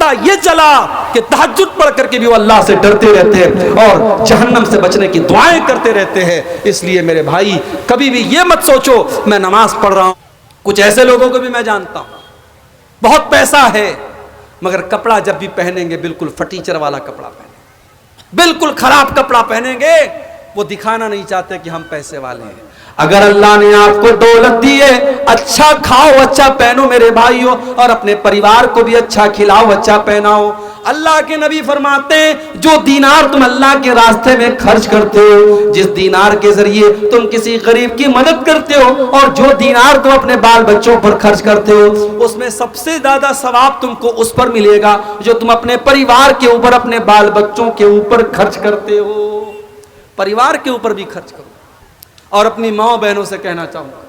پتہ یہ چلا کہ تہجد پڑھ کر کے بھی وہ اللہ سے ڈرتے رہتے ہیں اور جہنم سے بچنے کی دعائیں کرتے رہتے ہیں۔ اس لیے میرے بھائی کبھی بھی یہ مت سوچو میں نماز پڑھ رہا ہوں۔ کچھ ایسے لوگوں کو بھی میں جانتا ہوں، بہت پیسہ ہے مگر کپڑا جب بھی پہنیں گے بالکل فرنیچر والا کپڑا پہنیں گے، بالکل خراب کپڑا پہنیں گے۔ وہ دکھانا نہیں چاہتے کہ ہم پیسے والے ہیں۔ اگر اللہ نے آپ کو دولت دی ہے، اچھا کھاؤ اچھا پہنو میرے بھائیوں، اور اپنے پریوار کو بھی اچھا کھلاؤ اچھا پہناؤ۔ اللہ کے نبی فرماتے ہیں جو دینار تم اللہ کے راستے میں خرچ کرتے ہو، جس دینار کے ذریعے تم کسی غریب کی مدد کرتے ہو، اور جو دینار تم اپنے بال بچوں پر خرچ کرتے ہو، اس میں سب سے زیادہ ثواب تم کو اس پر ملے گا جو تم اپنے پریوار کے اوپر اپنے بال بچوں کے اوپر خرچ کرتے ہو۔ پریوار کے اوپر بھی خرچ کرو۔ اور اپنی ماں بہنوں سے کہنا چاہوں گا،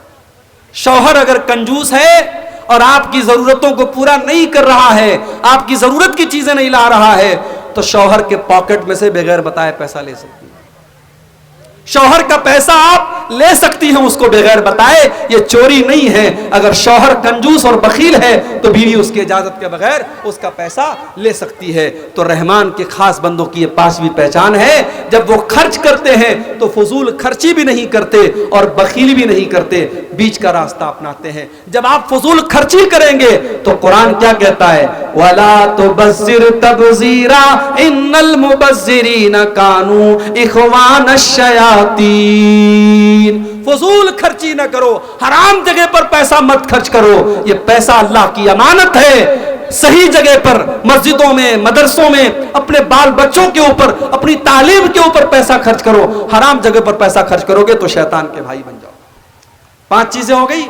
شوہر اگر کنجوس ہے اور آپ کی ضرورتوں کو پورا نہیں کر رہا ہے، آپ کی ضرورت کی چیزیں نہیں لا رہا ہے، تو شوہر کے پاکٹ میں سے بغیر بتائے پیسہ لے سکتی ہے۔ شوہر کا پیسہ آپ لے سکتی ہیں اس کو بغیر بتائے، یہ چوری نہیں ہے۔ اگر شوہر کنجوس اور بخیل ہے تو بیوی اس کی اجازت کے بغیر اس کا پیسہ لے سکتی ہے۔ تو رحمان کے خاص بندوں کی یہ پانچویں پہچان ہے، جب وہ خرچ کرتے ہیں تو فضول خرچی بھی نہیں کرتے اور بخیلی بھی نہیں کرتے، بیچ کا راستہ اپناتے ہیں۔ جب آپ فضول خرچی کریں گے تو قرآن کیا کہتا ہے؟ وَلَا تُبَذِّرْ تَبْذِيرًا إِنَّ الْمُبَذِّرِينَ كَانُوا إِخْوَانَ الشَّيَاطِينِ۔ فضول خرچی نہ کرو، حرام جگہ پر پیسہ مت خرچ کرو۔ یہ پیسہ اللہ کی امانت ہے، صحیح جگہ پر مسجدوں میں مدرسوں میں اپنے بال بچوں کے اوپر اپنی تعلیم کے اوپر پیسہ خرچ کرو۔ حرام جگہ پر پیسہ خرچ کرو گے تو شیطان کے بھائی بن جاؤ۔ 5 چیزیں ہو گئی،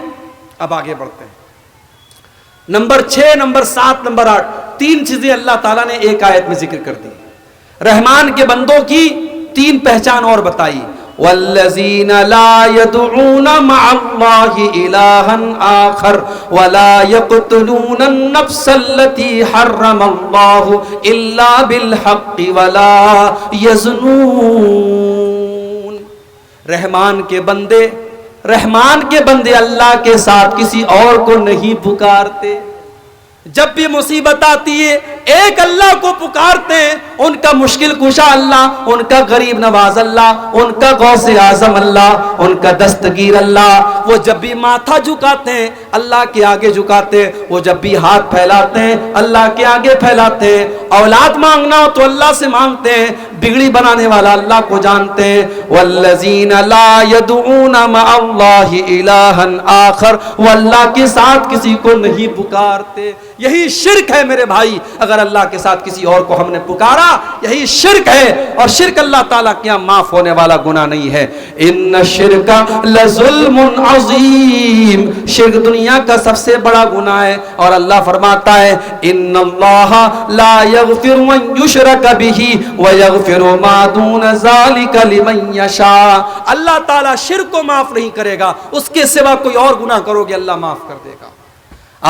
اب آگے بڑھتے ہیں۔ نمبر 6، نمبر 7، نمبر 8، 3 چیزیں اللہ تعالیٰ نے ایک آیت میں ذکر کر دی۔ رحمان کے بندوں کی 3 پہچان اور بتائی۔ والذین لا يدعون مع اللہ الہا آخر ولا يقتلون النفس التي حرم اللہ الا بالحق ولا يزنون۔ رحمان کے بندے اللہ کے ساتھ کسی اور کو نہیں پکارتے۔ جب بھی مصیبت آتی ہے ایک اللہ کو پکارتے ہیں، ان کا مشکل کشا اللہ، ان کا غریب نواز اللہ، ان کا غوث اعظم اللہ، ان کا دستگیر اللہ۔ وہ جب بھی ماتھا جھکاتے ہیں اللہ کے آگے جھکاتے ہیں، وہ جب بھی ہاتھ پھیلاتے ہیں اللہ کے آگے پھیلاتے ہیں۔ اولاد مانگنا ہو تو اللہ سے مانگتے ہیں، بگڑی بنانے والا اللہ کو جانتے ہیں۔ والذین لا يدعون مع اللہ الہا آخر، وہ اللہ کے ساتھ کسی کو نہیں پکارتے۔ یہی شرک ہے میرے بھائی، اگر اللہ کے ساتھ کسی اور کو ہم نے پکارا یہی شرک ہے، اور شرک اللہ تعالیٰ کے یہاں معاف ہونے والا گناہ نہیں ہے۔ ان الشرک لظلم عظیم، شرک دنیا کا سب سے بڑا گناہ ہے، اور اللہ فرماتا ہے ان اللہ لا یغفر من یشرک بہ ویغفر ما دون ذلک لمن یشاء۔ اللہ تعالیٰ شرک کو معاف نہیں کرے گا، اس کے سوا کوئی اور گناہ کرو گے اللہ معاف کر دے گا۔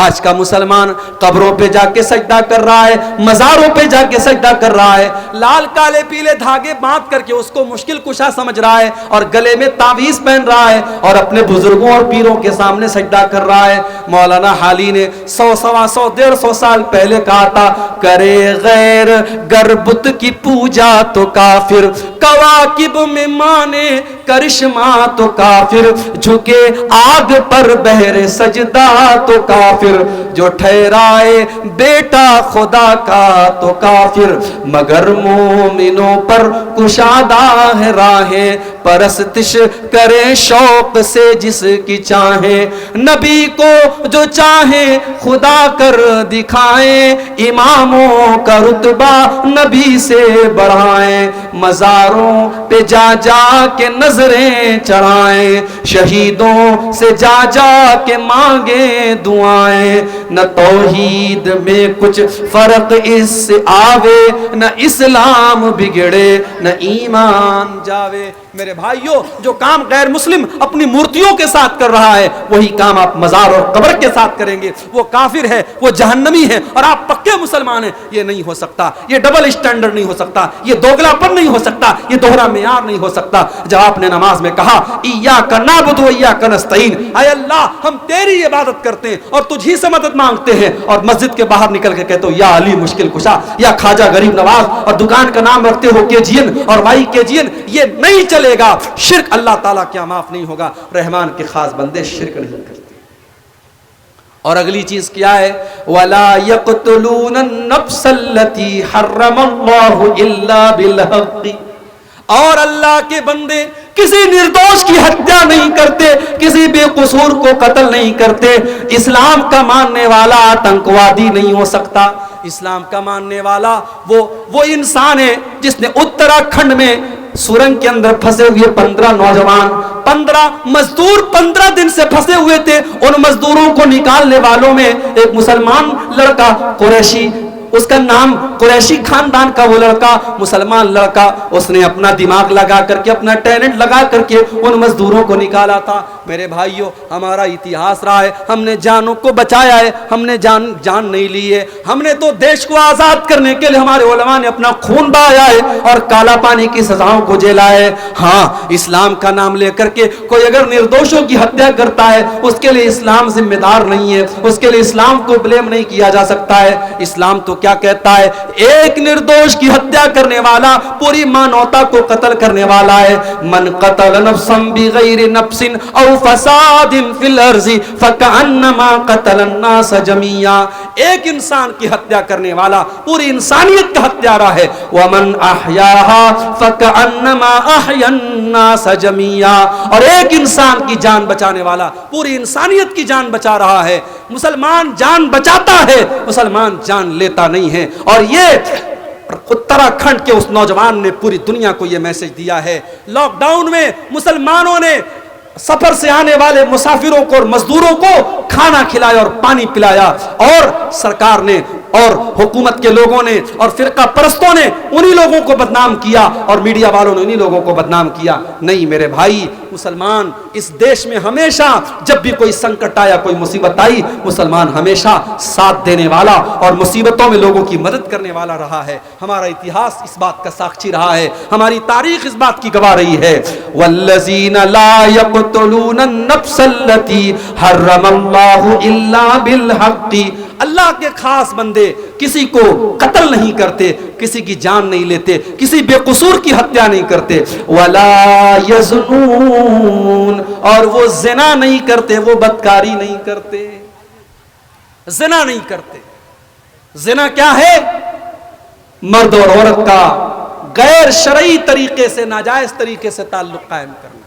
آج کا مسلمان قبروں پہ جا کے سجدہ کر رہا ہے، مزاروں پہ جا کے سجدہ کر رہا ہے، لال کالے پیلے دھاگے باندھ کر کے اس کو مشکل کشا سمجھ رہا ہے، اور گلے میں تعویذ پہن رہا ہے، اور اپنے بزرگوں اور پیروں کے سامنے سجدہ کر رہا ہے۔ مولانا حالی نے 100 سوا 100 150 سال پہلے کہا تھا، کرے غیر گر بت کی پوجا تو کافر، کواکب میں مانے کرشمہ تو کافر، جھکے آگ پر بہر سجدہ تو کافر، جو ٹھہرائے بیٹا خدا کا تو کافر، مگر مومنوں پر کشادہ ہے راہیں، پرستش کرے شوق سے جس کی چاہیں، نبی کو جو چاہیں خدا کر دکھائیں، اماموں کا رتبہ نبی سے بڑھائیں، مزاروں پہ جا جا کے نظریں چڑھائیں، شہیدوں سے جا جا کے مانگیں دعائیں، نہ توحید میں کچھ فرق اس سے آوے، نہ اسلام بگڑے نہ ایمان جاوے۔ میرے بھائیوں، جو کام غیر مسلم اپنی مورتیوں کے ساتھ کر رہا ہے وہی کام آپ مزار اور قبر کے ساتھ کریں گے، وہ کافر ہے، وہ جہنمی ہے، اور آپ پکے پکے مسلمان ہیں. یہ نہیں ہو سکتا, یہ ڈبل اسٹینڈرڈ نہیں ہو سکتا, یہ دوگلاپن نہیں ہو سکتا, یہ دوہرا معیار نہیں ہو سکتا. جب آپ نے نماز میں کہا ایاک نعبد و ایاک نستعین, اے اللہ ہم تیری عبادت کرتے ہیں اور تجھ ہی سے مدد مانگتے ہیں, اور مسجد کے باہر نکل کے کہتے ہو یا علی مشکل کشا, یا خواجہ غریب نواز, اور دکان کا نام رکھتے ہو KGN اور YKGN, یہ نہیں چلے گا. شرک اللہ تعالیٰ کیا معاف نہیں ہوگا. رحمان کے خاص بندے شرک نہیں کرتے. اور اگلی چیز کیا ہے؟ وَلَا يَقْتُلُونَ النَّفْسَ الَّتِي حَرَّمَ اللَّهُ إِلَّا بِالْحَقِّ, اور اللہ کے بندے کسی نردوش کی ہتیا نہیں کرتے, کسی بے قصور کو قتل نہیں کرتے. اسلام کا ماننے والا آتنکوادی نہیں ہو سکتا. اسلام کا ماننے والا وہ انسان ہے جس نے اتراکھنڈ میں سورنگ کے اندر پھنسے ہوئے 15 نوجوان 15 مزدور 15 دن سے پھنسے ہوئے تھے. ان مزدوروں کو نکالنے والوں میں ایک مسلمان لڑکا قریشی, اس کا نام قریشی خاندان کا وہ لڑکا, مسلمان لڑکا, اس نے اپنا دماغ لگا کر کے, اپنا ٹیلنٹ لگا کر کے ان مزدوروں کو نکالا تھا. میرے بھائیوں, ہمارا اتہاس رہا ہے, ہم نے جانوں کو بچایا ہے, ہم نے جان نہیں لی ہے. ہم نے تو دیش کو آزاد کرنے کے لیے ہمارے علماء نے اپنا خون بہایا ہے اور کالا پانی کی سزاؤں کو جھیلا ہے. ہاں, اسلام کا نام لے کر کے کوئی اگر نردوشوں کی ہتیا کرتا ہے, اس کے لیے اسلام ذمہ دار نہیں ہے, اس کے لیے اسلام کو بلیم نہیں کیا جا سکتا ہے. اسلام تو کیا کہتا ہے؟ ایک نردوش کی ہتیا کرنے والا پوری مانوتا کو قتل کرنے والا ہے. من قتل نفسا بغیر نفس او فساد فی الارض فکأنما قتل الناس جميعا, ایک انسان کی ہتیا کرنے والا پوری انسانیت کا ہتیارہ ہے. ومن احیاها فکأنما احیا الناس جميعا, اور ایک انسان کی جان بچانے والا پوری انسانیت کی جان بچا رہا ہے. مسلمان جان بچاتا ہے, مسلمان جان لیتا نہیں ہے. اور یہ اتراکھنڈ کے اس نوجوان نے پوری دنیا کو یہ میسج دیا ہے. لاک ڈاؤن میں مسلمانوں نے سفر سے آنے والے مسافروں کو اور مزدوروں کو کھانا کھلایا اور پانی پلایا, اور سرکار نے اور حکومت کے لوگوں نے اور فرقہ پرستوں نے انہی لوگوں کو بدنام کیا, اور میڈیا والوں نے انہی لوگوں کو بدنام کیا. نہیں میرے بھائی, مسلمان اس دیش میں ہمیشہ جب بھی کوئی سنکٹ آیا, کوئی مصیبت آئی, مسلمان ہمیشہ ساتھ دینے والا اور مصیبتوں میں لوگوں کی مدد کرنے والا رہا ہے. ہمارا اتہاس اس بات کا ساکشی رہا ہے, ہماری تاریخ اس بات کی گواہ رہی ہے. والذین لا یقتلون النفس التي حرم اللہ الا بالحق, اللہ کے خاص بندے کسی کو قتل نہیں کرتے, کسی کی جان نہیں لیتے, کسی بے قصور کی ہتیا نہیں کرتے. ولا یزنون, اور وہ زنا نہیں کرتے, وہ بدکاری نہیں کرتے, زنا نہیں کرتے. زنا کیا ہے؟ مرد اور عورت کا غیر شرعی طریقے سے, ناجائز طریقے سے تعلق قائم کرنا.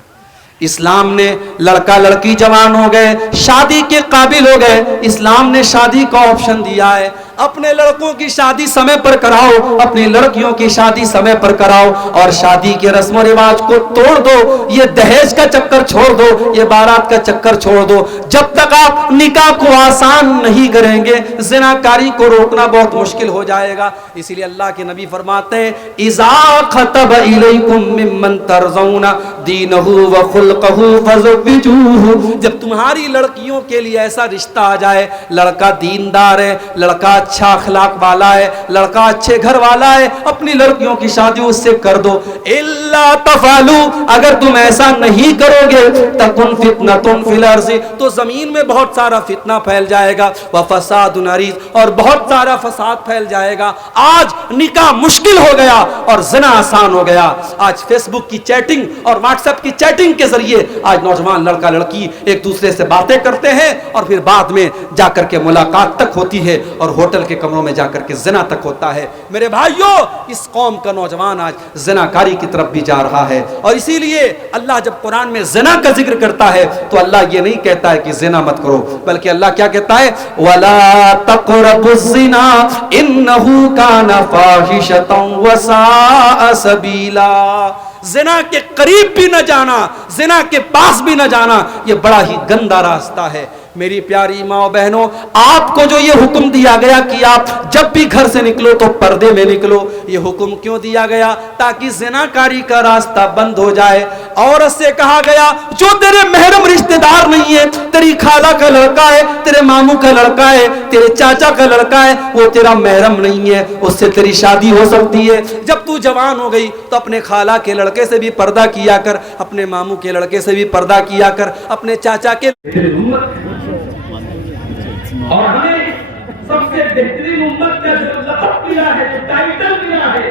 اسلام نے لڑکا لڑکی جوان ہو گئے, شادی کے قابل ہو گئے, اسلام نے شادی کا آپشن دیا ہے. اپنے لڑکوں کی شادی سمے پر کراؤ, اپنی لڑکیوں کی شادی سمے پر کراؤ, اور شادی کے رسم و رواج کو توڑ دو. یہ دہیج کا چکر چھوڑ دو, یہ بارات کا چکر چھوڑ دو. جب تک آپ نکاح کو آسان نہیں کریں گے, زناکاری کو روکنا بہت مشکل ہو جائے گا. اسی لیے اللہ کے نبی فرماتے ہیں اذا خطب الیکم ممن ترضون دینہ وخلقہ فزوجوہ, جب تمہاری لڑکیوں کے لیے ایسا رشتہ آ جائے, لڑکا دیندار ہے, لڑکا اچھا اخلاق والا ہے, لڑکا اچھے گھر والا ہے, اپنی لڑکیوں کی شادی اس سے کر دو. الا تفعلوا, اگر تم ایسا نہیں کرو گے, تکن فتنۃ فی الارض, تو زمین میں بہت سارا فتنہ پھیل جائے گا, وفساد عریض, اور بہت سارا فساد پھیل جائے گا. آج نکاح مشکل ہو گیا اور زنا آسان ہو گیا. آج فیس بک کی چیٹنگ اور واٹس ایپ کی چیٹنگ کے ذریعے آج نوجوان لڑکا لڑکی ایک دوسرے سے باتیں کرتے ہیں, اور پھر بعد میں جا کر کے ملاقات تک ہوتی ہے, اور ہوٹل کے کمروں میں جا کر کے زنا تک ہوتا ہے. میرے بھائیوں, اس قوم کا نوجوان آج زناکاری کی طرف بھی جا رہا ہے. اور اسی لیے اللہ جب قرآن میں زنا کا ذکر کرتا ہے تو اللہ یہ نہیں کہتا ہے کہ زنا مت کرو, بلکہ اللہ کیا کہتا ہے؟ وَلَا تَقْرَبُوا الزِّنَا إِنَّهُ كَانَ فَاحِشَةً وَسَاءَ سَبِيلًا, زنا کے قریب بھی نہ جانا, زنا کے پاس بھی نہ جانا, یہ بڑا ہی گندا راستہ ہے. میری پیاری ماں و بہنوں, آپ کو جو یہ حکم دیا گیا کہ آپ جب بھی گھر سے نکلو تو پردے میں نکلو, یہ حکم کیوں دیا گیا؟ تاکہ زناکاری کا راستہ بند ہو جائے۔ عورت سے کہا گیا جو تیرے محرم رشتہ دار نہیں ہے، تیری خالہ کا لڑکا ہے، تیرے ماموں کا لڑکا ہے، تیرے چاچا کا لڑکا ہے، وہ تیرا محرم نہیں ہے، اس سے تیری شادی ہو سکتی ہے۔ جب تو جوان ہو گئی تو اپنے خالہ کے لڑکے سے بھی پردہ کیا کر، اپنے ماموں کے لڑکے سے بھی پردہ کیا کر، اپنے چاچا کے۔ اور ہمیں سب سے بہترین امت کا جو لقب ملا ہے، جو ٹائٹل ملا ہے،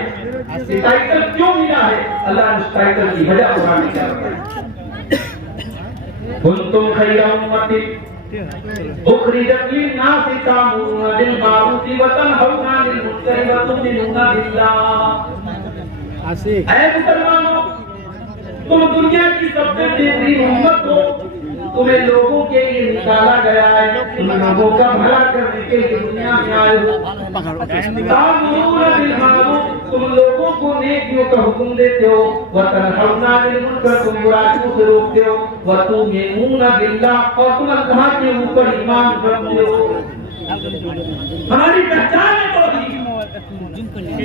یہ ٹائٹل کیوں ملا ہے؟ اللہ نے اس ٹائٹل کی وجہ قرآن میں کیا بتائی؟ کنتم خیر امۃ اخرجت للناس تأمرون بالمعروف وتنہون عن المنکر وتؤمنون باللہ۔ اے مسلمانوں، تم دنیا کی سب سے بہترین امت ہو، تمہیں لوگوں کے لیے نکالا گیا ہے، تم لوگوں کا بھلا کرنے کے لیے دنیا میں آئے ہو۔ تأمرون بالمعروف، تم لوگوں کو نیکیوں کا حکم دیتے ہو، وتنہون عن المنکر، تم برائیوں سے روکتے ہو، وتؤمنون باللہ، اور تم اللہ کے اوپر ایمان رکھتے ہو۔ ہماری پہچان ہے توحید۔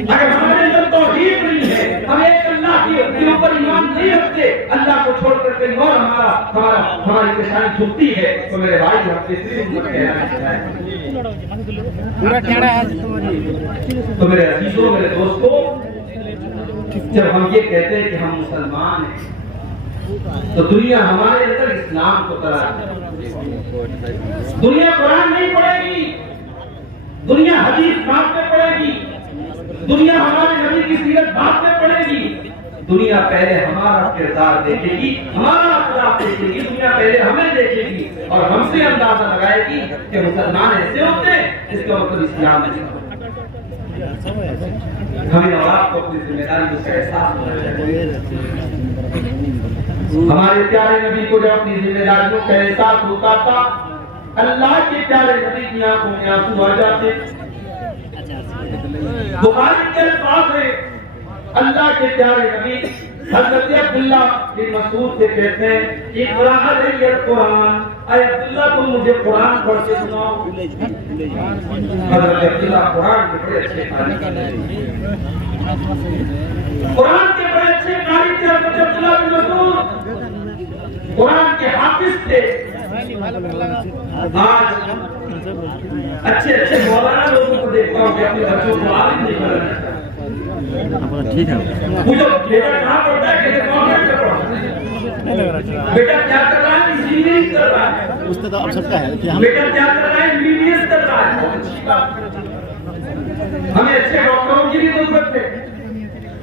اگر ہمارے اندر توحید نہیں ہے، ہم ایک اللہ کے اوپر ایمان نہیں رکھتے، اللہ کو چھوڑ کر کہیں اور ہماری پہچان جھکتی ہے، تو میرے بھائی ہم تیسری امت کہنا چاہتے ہیں۔ تو میرے عزیزوں، میرے دوستوں، جب ہم یہ کہتے ہیں کہ ہم مسلمان ہیں تو دنیا ہمارے اندر اسلام کو تلاش، دنیا قرآن نہیں پڑھے گی، دنیا حدیث بات میں پڑھے گی، دنیا ہمارے نبی کی سیرت بات میں پڑھے گی۔ دنیا پہلے ہمارا کردار دیکھے گی، ہمارا اخلاق دیکھے گی، دنیا پہلے ہمیں دیکھے گی اور ہم سے اندازہ لگائے گی کہ مسلمان ایسے ہوتے ہیں، اس کا مطلب اسلام نہیں ہوتا۔ ہمیں اور آپ کو اپنی ذمہ داری کا احساس ہونا چاہیے۔ ہمارے پیارے نبی کو جب اپنی ذمہ داریوں کا احساس ہوتا تھا، اللہ کے پیارے نبی کی آنکھوں میں آنسو آ جاتے۔ بخاری کے الفاظ ہیں، اللہ کے پیارے نبی حضرت عبداللہ بن مسعود سے کہتے ہیں، اقرأ علی القرآن، اے عبداللہ تم مجھے قرآن پڑھ کے سناؤ۔ حضرت عبداللہ قرآن کے بڑے اچھے قاری تھے، قرآن کے بڑے اچھے قاری تھے حضرت عبداللہ بن مسعود، قرآن کے حافظ تھے۔ آج اچھے اچھے مولانا لوگوں کو دیکھتا ہوں کہ اپنے بچوں کو عالم نہیں بنانا چاہتے۔ پوچھو بیٹا کہاں پڑھتا ہے، کہتے کون پڑھتا ہے؟ بیٹا کیا کر رہا ہے؟ انجینئرنگ کر رہا ہے۔ بیٹا کیا کر رہا ہے؟ MBBS کر رہا ہے۔ ہمیں اچھے ڈاکٹروں کی بھی ضرورت ہے،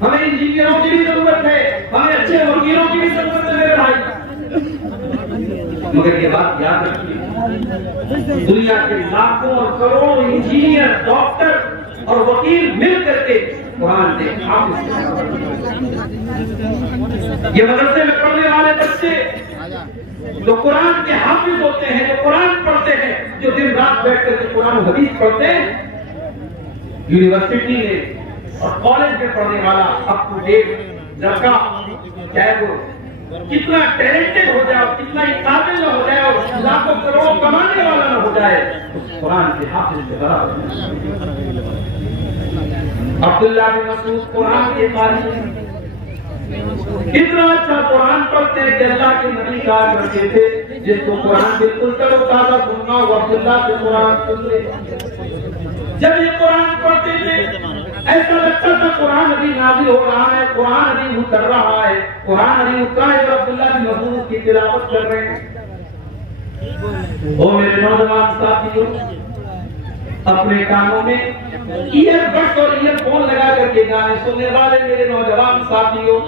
ہمیں انجینئروں کی بھی ضرورت ہے، ہمیں اچھے وکیلوں کی بھی ضرورت ہے میرے بھائی۔ مگر یہ بات یاد رکھیے، دنیا کے لاکھوں اور کروڑوں انجینئر، ڈاکٹر اور وکیل مل کر کے قرآن کے حافظ، یہ مدرسے میں پڑھنے والے بچے جو قرآن کے حافظ ہوتے ہیں، جو قرآن پڑھتے ہیں، جو دن رات بیٹھ کر کے قرآن و حدیث پڑھتے ہیں، یونیورسٹی میں اور کالج میں پڑھنے والا اپ ٹو ڈیٹ لڑکا، چاہے وہ کتنا ٹیلنٹڈ ہو جائے اور کتنا ہی قابل نہ ہو جائے اور لاکھوں کروڑوں کمانے والا نہ ہو جائے، اس قرآن کے حافظ سے برابر۔ عبداللہ بن مسعود قرآن کے قاری ہیں، اتنا اچھا قرآن پڑھتے ہیں کہ اللہ کے نبی کہا کرتے تھے جس کو قرآن بالکل تر و تازہ سننا وہ عبداللہ سے قرآن سن لے۔ جب یہ قرآن پڑھتے تھے ایسا لگتا تھا قرآن ابھی نازل ہو رہا ہے، قرآن ابھی اتر رہا ہے، قرآن ابھی اترا ہے، تو عبداللہ بن مسعود کی تلاوت کر رہے ہیں۔ او میرے نوجوان ساتھیوں، اپنے کانوں میں ایئر بڈس اور ایئر فون لگا کر کے گانے سننے والے میرے نوجوان ساتھیوں،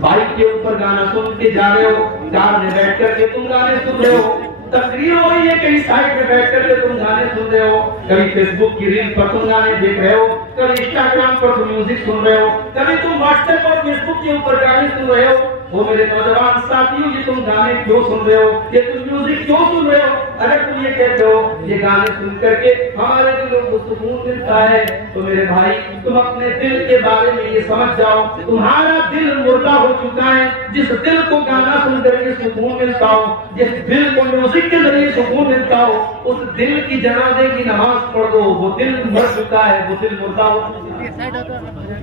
بائک کے اوپر گانا سن کے جا رہے ہو، کار میں بیٹھ کر کے تم گانے سن رہے ہو، تقریر ہو رہی ہے کہیں سائٹ میں بیٹھ کر کے تم گانے سن رہے ہو، کبھی فیس بک کی ریل پر تم گانے دیکھ رہے ہو، کبھی انسٹاگرام پر تم میوزک سن رہے ہو، کبھی تم واٹس ایپ اور فیس بک کے اوپر گانے سن رہے ہو، وہ میرے نوجوان ساتھیوں یہ تم گانے کیوں سن رہے ہو, یہ تم میوزک کیوں سن رہے ہو؟ اگر تم یہ کہتے ہو یہ گانے سن کر کے ہمارے دلوں کو سکون ملتا ہے تو میرے بھائی تم اپنے دل کے بارے میں یہ سمجھ جاؤ تمہارا دل مردہ ہو چکا ہے. جس دل کو گانا سن کر کے سکون ملتا ہو, جس دل کو میوزک کے ذریعے سکون ملتا ہو, اس دل کی جنازے کی نماز پڑھ دو, وہ دل مر چکا ہے, وہ دل مردہ ہو چکا ہے.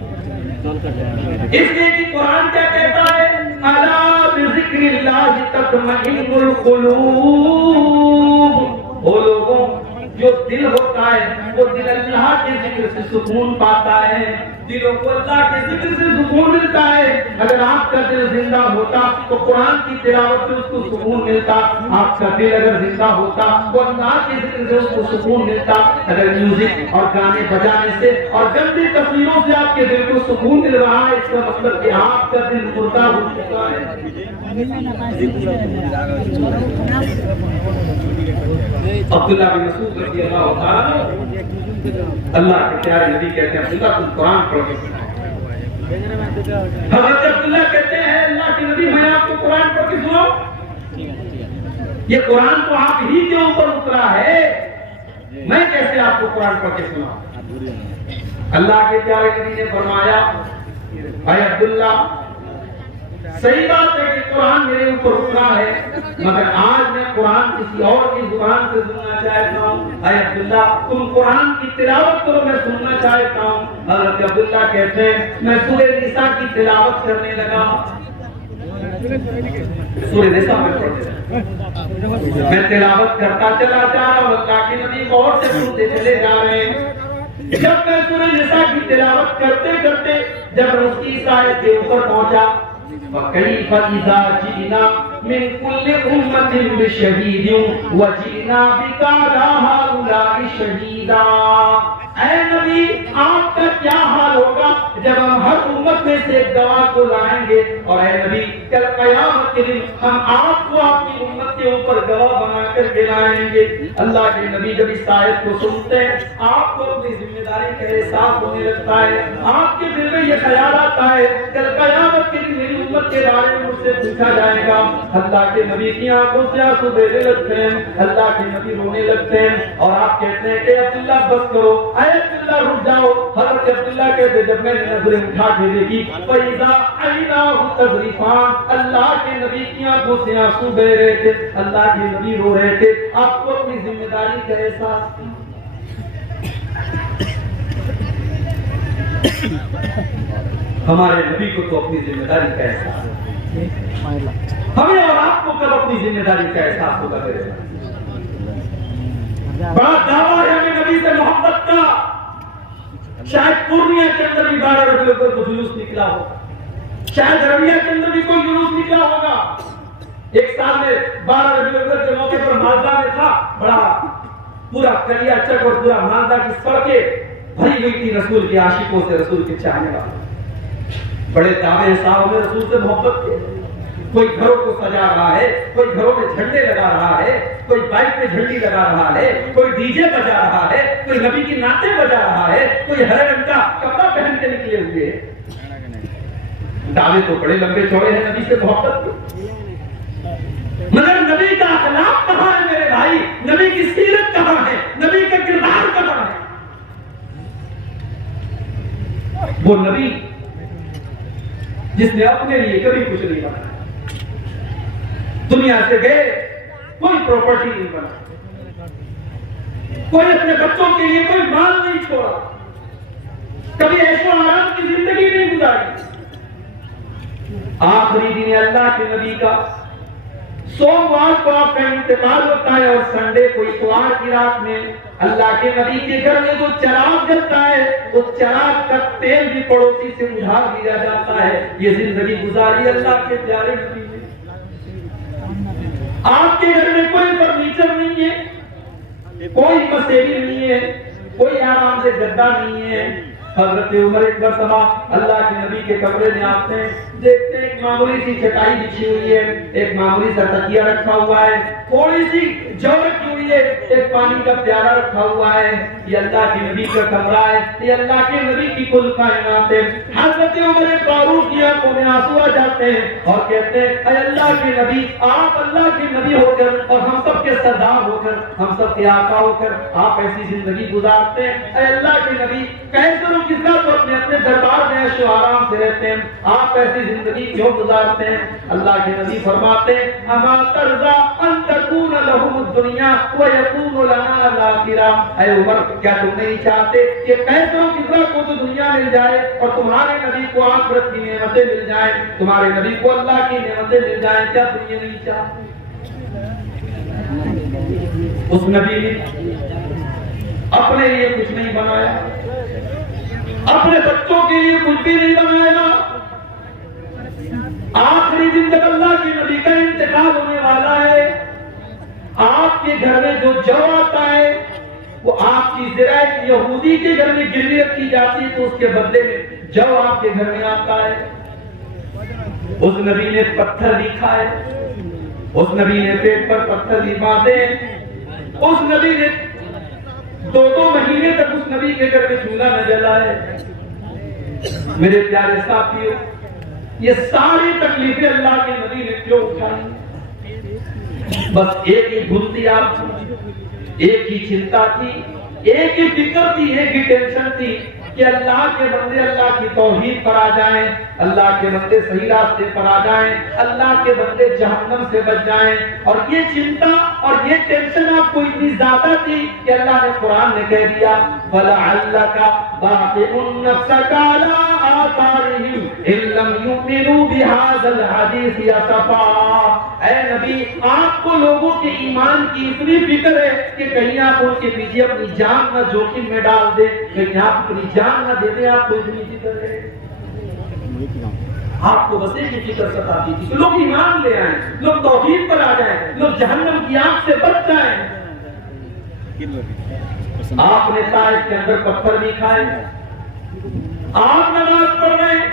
اس لیے کہ قرآن کیا کہتا ہے, الا بذکر اللہ تطمئن القلوب. وہ لوگوں جو دل ہوتا ہے وہ دل اللہ کے ذکر سے سکون پاتا ہے, دلوں کو اللہ کے ذکر سے سکون ملتا ہے. اگر آپ کا دل زندہ ہوتا تو قرآن کی تلاوت سے اس کو سکون ملتا, آپ کا دل اگر زندہ ہوتا وہ اللہ کے ذکر سے اس کو سکون ملتا. اگر میوزک اور گانے بجانے سے اور گندی تصویروں سے آپ کے دل کو سکون مل رہا ہے, اس کا مطلب کہ آپ کا دل مردہ ہو چکا ہے. عبداللہ بن مسعود رضی اللہ تعالیٰ, اللہ کے پیارے نبی کہتے ہیں عبداللہ تم قرآن پڑھ کے سناؤ. حضرت عبداللہ کہتے ہیں اللہ کے نبی میں آپ کو قرآن پڑھ کے سناؤں؟ یہ قرآن تو آپ ہی کے اوپر اترا ہے, میں کیسے آپ کو قرآن پڑھ کے سناؤں؟ اللہ کے پیارے نبی نے فرمایا اے عبداللہ صحیح بات ہے کہ قرآن میرے اوپر اترا ہے, مگر آج میں قرآن کسی اور کی زبان سے سننا چاہتا ہوں. اے عبداللہ تم قرآن کی تلاوت کرو, میں سننا چاہتا ہوں. حضرت عبداللہ کہتے ہیں میں سورہ نساء کی تلاوت کرنے لگا. سورہ نساء میں پڑھتے میں تلاوت کرتا چلا جا رہا ہوں, اللہ کے نبی غور سے سنتے چلے جا رہے ہیں. جب میں سورہ نساء کی تلاوت کرتے کرتے جب اس کی اس آیت کے اوپر پہنچا, وَكَيْفَ إِذَا جِئْنَا مِنْ كُلِّ أُمَّةٍ بِشَهِيدٍ وَجِئْنَا بِكَ عَلَىٰ هَٰؤُلَاءِ شَهِيدًا. اے نبی آپ کا کیا حال ہوگا جب ہم ہر امت میں سے ایک گواہ کو لائیں گے, اور اے نبی کل قیامت کے دن ہم آپ کو آپ کی امت کے اوپر گواہ بنا کر کے لائیں گے. اللہ کے نبی جب اس آیت کو سنتے ہیں آپ کو اپنی ذمہ داری کا احساس ہونے لگتا ہے, آپ کے دل میں یہ خیال آتا ہے کل قیامت کے دن میری امت کے بارے میں مجھ سے پوچھا جائے گا. اللہ کے نبی کی آنکھوں سے آنسو بہنے لگتے ہیں, اللہ کے نبی رونے لگتے ہیں, اور آپ کہتے ہیں کہ عبداللہ بس کرو, اے عبداللہ رک جاؤ. حضرت عبداللہ کہتے جب میں نے نظریں اٹھا کے دیکھی فَإِذَا عَيْنَاهُ تَذْرِفَانِ, اللہ کے نبی کی آنکھوں سے آنسو بہ رہے تھے, اللہ کے نبی رو رہے تھے. آپ کو اپنی ذمہ داری کا احساس تھی. ہمارے نبی کو تو اپنی ذمہ داری کا احساس ہے, ہمیں اور آپ کو کب اپنی ذمہ داری کا احساس ہوگا؟ بڑا دعویٰ ہے ہمیں نبی سے محبت کا. شاید پورنیہ کے اندر بھی 12 ربیع الاول کو جلوس نکلا ہوگا, شاید ربیہ کے اندر بھی کوئی جلوس نکلا ہوگا. ایک سال میں 12 ربیع الاول کے موقع پر مالدہ میں تھا, بڑا پورا کلیا چک اور پورا مالدہ کی سڑکیں بھری ہوئی تھی رسول کے عاشقوں سے, رسول کے چاہنے والوں. بڑے دعوے صاحب میں رسول سے محبت کے, کوئی گھروں کو سجا رہا ہے, کوئی گھروں میں جھنڈے لگا رہا ہے, کوئی بائک پہ جھنڈی لگا رہا ہے, کوئی ڈی جے بجا رہا ہے, کوئی نبی کی نعتیں بجا رہا ہے, کوئی ہرے رنگ کا کپڑا پہن کے نکلے ہوئے. دعوے تو بڑے لمبے چوڑے ہیں نبی سے محبت کے, مگر نبی کا اخلاق کہاں ہے میرے بھائی؟ نبی کی سیرت کہاں ہے؟ نبی کا کردار کہاں ہے؟ وہ نبی جس نے اپنے لیے کبھی کچھ نہیں بنایا, دنیا سے گئے کوئی پراپرٹی نہیں بنا, کوئی اپنے بچوں کے لیے کوئی مال نہیں چھوڑا, کبھی عیش و آرام کی زندگی نہیں گزاری. آخری دن اللہ کے نبی کا سوموار کو آپ کا انتقال ہوتا ہے, اور سنڈے کو اتوار کی رات میں اللہ کے نبی کے گھر میں جو چراغ جلتا ہے وہ چراغ کا تیل بھی پڑوسی سے ادھار دیا جاتا ہے. یہ زندگی گزاری اللہ کے پیارے نبی نے. آپ کے گھر میں کوئی فرنیچر نہیں ہے, کوئی مسیری نہیں ہے, کوئی آرام سے گدا نہیں ہے. حضرت عمر ایک مرتبہ اللہ کے نبی کے کمرے میں آتے ہیں, دیکھتے ہیں ایک معمولی سی چٹائی بچھی ہوئی ہے, ایک معمولی سا تکیہ رکھا ہوا ہے, تھوڑی سی جو رکھی ہوئی لیجیے ایک پانی کا پیالہ رکھا ہوا ہے، یہ اللہ کے نبی کا کمرہ ہے، یہ اللہ کے نبی کی کل کائنات ہے۔ حضرت عمر فاروق کی آنکھوں میں آنسو آ جاتے ہیں اور کہتے ہیں اے اللہ کے نبی، آپ اللہ کے نبی ہو کر اور ہم سب کے سردار ہو کر، ہم سب کے آقا ہو کر آپ ایسی زندگی گزارتے ہیں۔ اے اللہ کے نبی، کیسروں کے ساتھ اپنے اپنے دربار میں عیش و آرام سے رہتے ہیں، آپ ایسی زندگی کیوں گزارتے ہیں؟ اللہ کے نبی فرماتے ہیں اما ترضى ان تكون لهم الدنيا ويكون لنا الاخرہ۔ اے عمر، کیا تم نہیں چاہتے کہ کیسروں کی طرح کو تو دنیا مل جائے اور تمہارے نبی کو آخرت کی نعمتیں مل جائیں، تمہارے نبی کو اللہ کی نعمتیں مل جائیں؟ کیا تم یہ نہیں چاہتے؟ اس نبی نے اپنے لیے کچھ نہیں بنایا، اپنے بچوں کے لیے کچھ بھی نہیں بنایا۔ آخری دن تک اللہ کے نبی کا انتقال ہونے والا ہے، آپ کے گھر میں جو جو آتا ہے وہ آپ کی زراعت یہودی کے گھر میں گروی رکھی جاتی ہے تو اس کے بدلے میں جو آپ کے گھر میں آتا ہے۔ اس نبی نے پتھر بھی کھائے، اس نبی نے پیٹ پر پتھر بھی باندھے، اس نبی نے 2 مہینے تک اس نبی کے گھر میں چولہا نہ جلائے۔ میرے پیارے ساتھیوں، یہ ساری تکلیفیں اللہ کے نبی نے کیوں اٹھائی؟ بس ایک ہی دھن تھی آپ کو، ایک ہی چنتا تھی، ایک ہی فکر تھی، ایک ہی ٹینشن تھی کہ اللہ کے بندے اللہ کی توحید پر آ جائیں، اللہ کے بندے صحیح راستے پر آ جائیں، اللہ کے بندے جہنم سے بچ جائیں۔ اور یہ چنتا اور یہ ٹینشن آپ کو اتنی زیادہ تھی کہ اللہ نے قرآن میں کہہ دیا فَلَعَلَّكَ بَاخِعٌ نَفْسَكَ عَلَىٰ آثَارِهِمْ إِن لَّمْ يُؤْمِنُوا بِهَٰذَا الْحَدِيثِ أَسَفًا۔ اے نبی، آپ کو لوگوں کے ایمان کی اتنی فکر ہے کہ کہیں آپ ان کے پیچھے اپنی جان نہ جوخم میں ڈال دیں، کہیں آپ اپنی جان نہ دے دیں، آپ کو اتنی فکر ہے۔ آپ کو بس ایک ہی فکر ستاتی تھی کہ لوگ ایمان لے آئیں، لوگ توحید پر آ جائیں، لوگ جہنم کی آگ سے بچ جائیں۔ آپ نے طائف کے اندر پتھر بھی کھائے، آپ نماز پڑھ رہے ہیں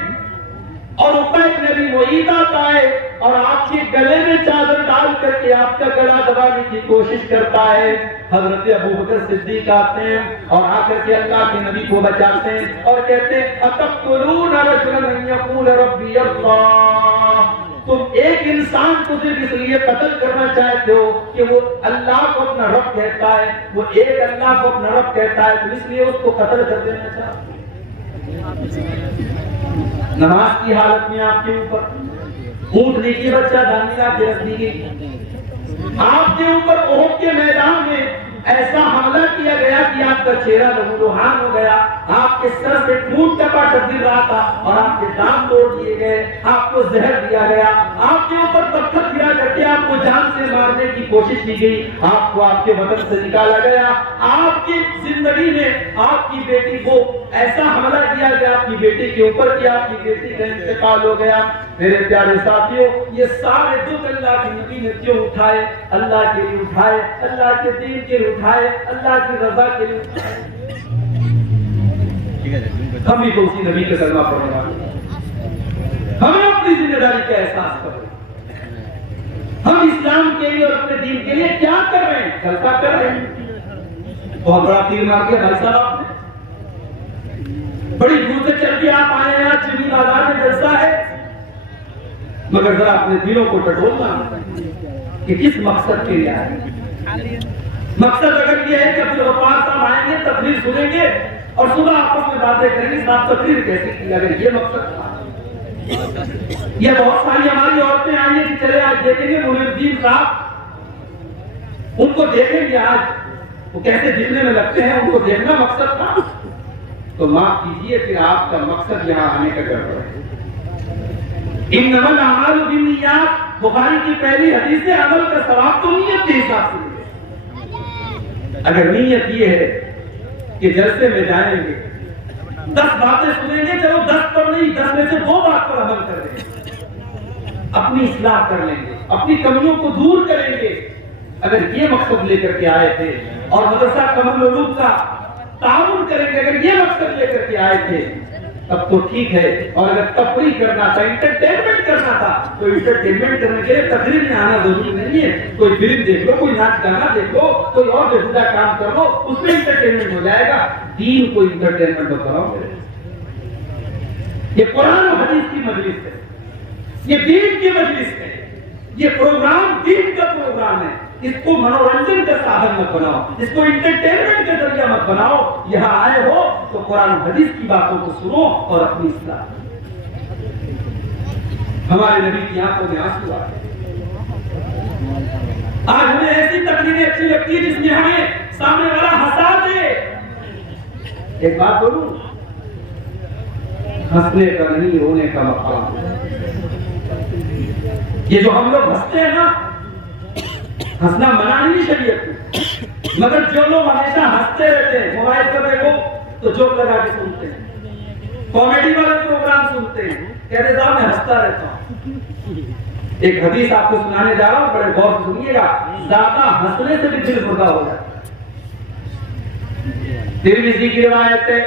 اور عقبہ بن ابی معیط آتا ہے اور آپ کے گلے میں چادر ڈال کر کے آپ کا گلا دبانے کی کوشش کرتا ہے۔ حضرت ابوبکر صدیق آتے ہیں اور آ کر کے اللہ کے نبی کو بچاتے ہیں اور کہتے ہیں اتقتلون رجلا ان یقول ربی اللہ۔ تم ایک انسان کو صرف اس لیے قتل کرنا چاہتے ہو کہ وہ اللہ کو اپنا رب کہتا ہے، وہ ایک اللہ کو اپنا رب کہتا ہے، تم اس لیے اس کو قتل کر دینا چاہتے ہو۔ نماز کی حالت میں آپ کے اوپر اونٹنی کی بچہ دھامیلا کے رکھ دی گئی، آپ کے اوپر احد کے میدان میں ایسا حملہ کیا گیا کہ آپ کا چہرہ لہولہان ہو گیا، آپ کے سر سے خون ٹپا گر رہا تھا اور آپ کے دانت توڑ دیے گئے، آپ کو زہر دیا گیا، آپ کے اوپر پتھر گرا کر کے آپ کو جان سے مارنے کی کوشش کی گئی، آپ کو آپ کے وطن سے نکالا گیا، آپ کی زندگی میں آپ کی بیٹی کو ایسا حملہ کیا گیا آپ کی بیٹی کے اوپر کہ آپ کی بیٹی کا انتقال ہو گیا۔ میرے پیارے ساتھیوں، یہ سارے دکھ اللہ کے نبی نے کیوں اٹھائے؟ اللہ کے لیے اٹھائے، اللہ کے دین کے لیے اٹھائے، اللہ کی رضا کے لیے اٹھائے۔ ہم بھی تو اسی نبی کا کلمہ پڑھنے والے ہیں، ہمیں اپنی ذمہ داری کا احساس کریں، ہم اسلام کے لیے اور اپنے دین کے لیے کیا کر رہے ہیں؟ جلسہ کر رہے ہیں، بہت بڑا تیر مار کے بھائی صاحب آپ نے بڑی دور سے چل کے آپ آئے ہیں، چنی بازار میں جلسہ ہے، مگر ذرا اپنے دلوں کو ٹٹولنا کہ کس مقصد کے لیے آئے۔ مقصد اگر یہ ہے کہ عبد الغفار صاحب آئیں گے، تقریر سنیں گے اور صبح آپس میں باتیں کریں گے، صاحب تقریر کیسے کی؟ اگر یہ مقصد تھا، یہ بہت ساری ہماری عورتیں آئی ہیں کہ چلے آج دیکھیں گے منیر الدین صاحب، ان کو دیکھیں گے آج وہ کیسے دکھنے میں لگتے ہیں، ان کو دیکھنا مقصد تھا، تو معاف کیجیے پھر آپ کا مقصد یہاں آنے کا گڑبڑ ہے۔ انما الاعمال بالنیات، بخاری کی پہلی حدیث ہے، عمل کا ثواب تو نیت کے حساب سے ملے۔ اگر نیت یہ ہے کہ جلسے میں جائیں گے، 10 باتیں سنیں گے، چلو 10 پر نہیں، 10 میں سے 2 بات پر عمل کر لیں گے، اپنی اصلاح کر لیں گے، اپنی کمیوں کو دور کریں گے۔ اگر یہ مقصد لے کر کے آئے تھے اور مدرسہ کمل العلوم کا تعاون کریں گے، اگر یہ مقصد لے کر کے آئے تھے تب تو ٹھیک ہے، اور اگر تفریح کرنا تھا، انٹرٹینمنٹ کرنا تھا، تو انٹرٹینمنٹ کرنے کے لیے تقریر میں آنا ضروری نہیں ہے. کوئی فلم دیکھ لو، کوئی ناچ گانا دیکھ لو، کوئی اور بےہودہ کام کر لو، اس میں انٹرٹینمنٹ ہو جائے گا. دین کو انٹرٹینمنٹ بتاؤ. یہ قرآن و حدیث کی مجلس ہے، یہ دین کی مجلس ہے، یہ پروگرام دین کا پروگرام ہے. اس کو منورنجن کا سادھن مت بناؤ، اس کو انٹرٹینمنٹ کا ذریعہ مت بناؤ. یہاں آئے ہو تو قرآن و حدیث کی باتوں کو سنو اور اپنی اصلاح. ہمارے نبی کی آنکھوں میں آنسو آ گئے. آج ہمیں ایسی تقریریں اچھی لگتی ہے جس میں ہمیں سامنے والا ہنسا دے. ایک بات بولوں، ہنسنے کا نہیں، رونے کا مقام. یہ جو ہم لوگ ہنستے ہیں نا، ہنسنا منع نہیں شریعت کو، مگر جو لوگ ہمیشہ ہنستے رہتے ہیں، موبائل پر دیکھو تو جوک لگا کے سنتے ہیں، کامیڈی والے پروگرام سنتے ہیں، کہتے صاحب میں ہنستا رہتا ہوں. ایک حدیث آپ کو سنانے جا رہا ہوں، بڑے غور سے سنیے گا. زیادہ ہنسنے سے بھی دل مردہ ہو جاتا ہے. ترمذی کی روایت ہے،